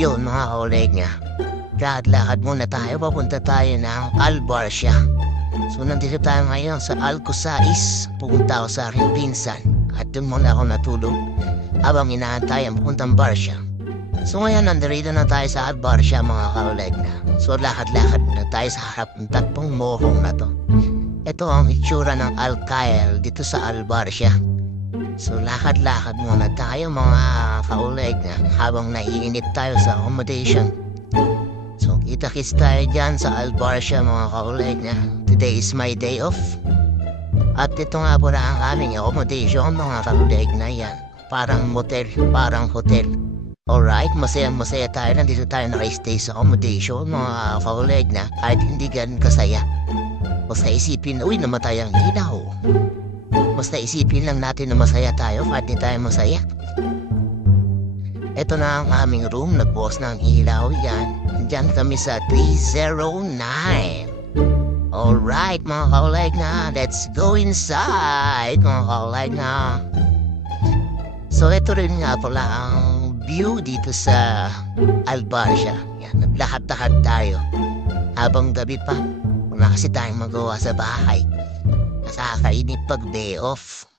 Yun mga kauleg niya. Lakad-lakad muna tayo, papunta tayo ng Albarcia. So nandito tayo ngayon sa Alcosais. Pupunta ako sa aking pinsan. At doon muna ako natulog habang inaantay ang pupuntang Barcia. So ngayon nandito na tayo sa Albarcia mga kauleg na. So lakad-lakad na tayo sa harap ng tatlong mohong na to. Ito ang itsura ng Alcael dito sa Albarcia. So lakad-lakad muna tayo mga kauleg na habang naiinit tayo sa accommodation. So kita-kits tayo dyan sa Albarcia mga kauleg na. Today is my day off. At ito nga po na ang aming accommodation mga kauleg na yan. Parang motel, parang hotel. Alright, masaya-masaya tayo. Nandito tayo naka-stay sa accommodation mga kauleg na kahit hindi ganun kasaya. Basta isipin, uy namatay ang ilaw. Basta isipin lang natin na masaya tayo kahit di tayo masaya. Ito na ang aming room, nagbukas na ang ilaw yan. Diyan kami sa 309. Alright mga kauleg na, let's go inside mga kauleg na. So ito rin nga pala ang view dito sa Albarcia. Yan, naglakad-lakad tayo. Habang gabi pa, wala kasi tayong magawa sa bahay. Nakakainip pag day off.